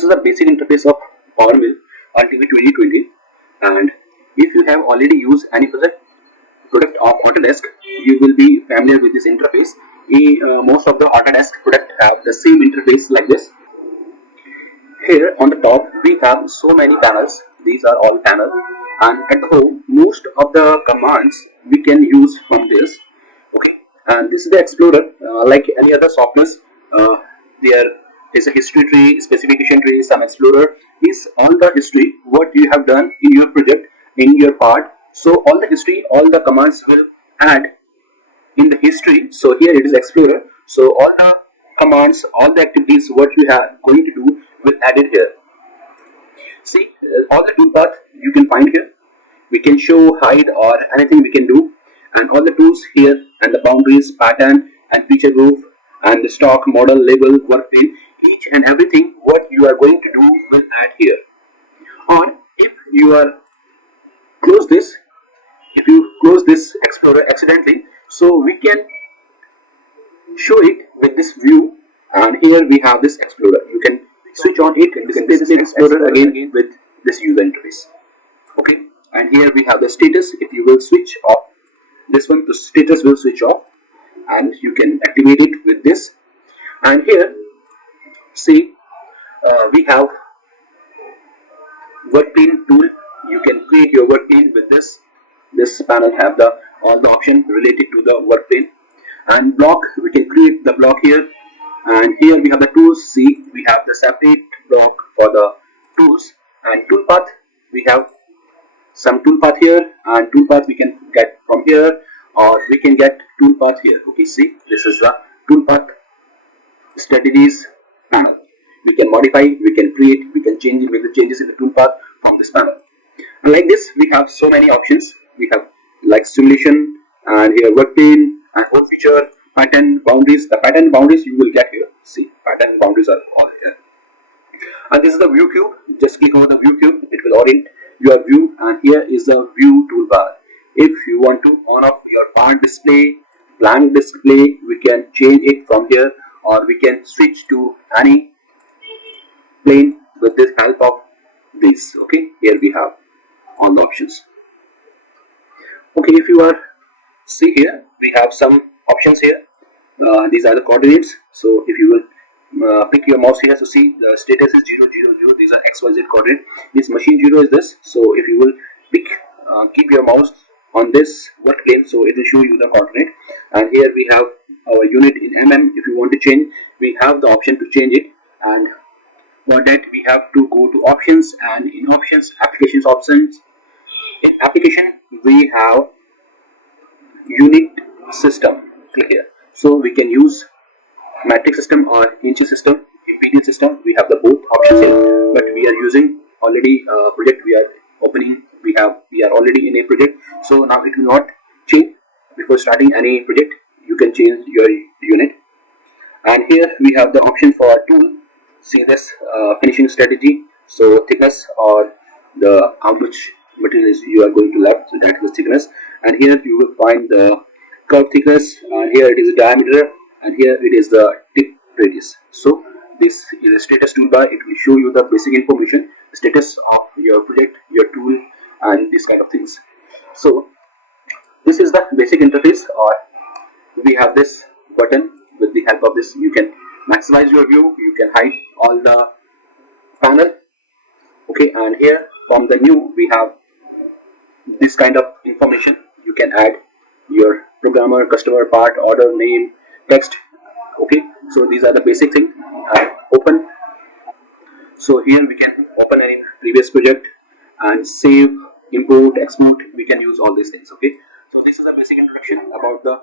this is the basic interface of Powermill Ultimate 2020. And if you have already used any product of Autodesk, you will be familiar with this interface. Most of the Autodesk product have the same interface like this. Here on the top we have so many panels. These are all panels, and at home most of the commands we can use from this. Okay, and this is the Explorer. Like any other software, there is a history tree, specification tree. Some Explorer is all the history what you have done in your project, in your part. So all the history, all the commands will add in the history. So here it is Explorer. So all the commands, all the activities what you are going to do will add it here. See, all the toolpath you can find here. We can show, hide, or anything we can do, and all the tools here, and the boundaries, pattern, and feature group, and the stock, model, label, workplane, each and everything what you are going to do will add here. Or if you are close this, if you close this Explorer accidentally, so we can show it with this view, and here we have this Explorer. You can switch on it and display this Explorer again with this user interface. Okay, and here we have the status. If you will switch off this one, the status will switch off, and you can activate it with this. And here, see, we have workplane tool. You can create your workplane with this. This panel have all the options related to the workplane. And block, we can create the block here. And here we have the tools. See, we have the separate block for the tools. And toolpath, we have some toolpath here, and toolpath we can get from here, or we can get toolpath here. Okay, see, this is the toolpath strategies panel. We can modify, we can create, we can change, make the changes in the toolpath from this panel. And like this, we have so many options. We have like simulation, and here workplane, and whole feature, pattern, boundaries. The pattern boundaries you will get here. See, pattern boundaries are all here. And this is the view cube. Just click on the view cube, it will orient your view, and here is the view toolbar. If you want to on off your part display, blank display, we can change it from here, or we can switch to any plane with the help of this. Okay, here we have all the options. Okay, if you are see here, we have some options here. These are the coordinates. So if you will pick your mouse here, so see the status is 0, 0, 0. These are XYZ coordinate. This machine 0 is this. So if you will pick, keep your mouse on this work plane, so it will show you the coordinate. And here we have our unit in mm. If you want to change, we have the option to change it. And for that we have to go to options, and in options, applications options. In application we have unit system. Click here. So we can use metric system or inch system, impedance system. We have the both options here, but we are using already project we are opening. We are already in a project, so now it will not change. Before starting any project, you can change your unit. And here we have the option for tool. See this finishing strategy. So thickness, or the how much material is you are going to left, so that is the thickness. And here you will find the curve thickness, and here it is the diameter, and here it is the tip radius. So this is a status toolbar. It will show you the basic information, status of your project, your tool, and these kind of things. So this is the basic interface. Or we have this button. With the help of this, you can maximize your view, you can hide all the panel. Okay, and here from the new we have this kind of information. You can add your programmer, customer, part, order, name, text. Okay, so these are the basic thing. Open. So here we can open any previous project and save, import, export. We can use all these things. Okay, so this is a basic introduction about the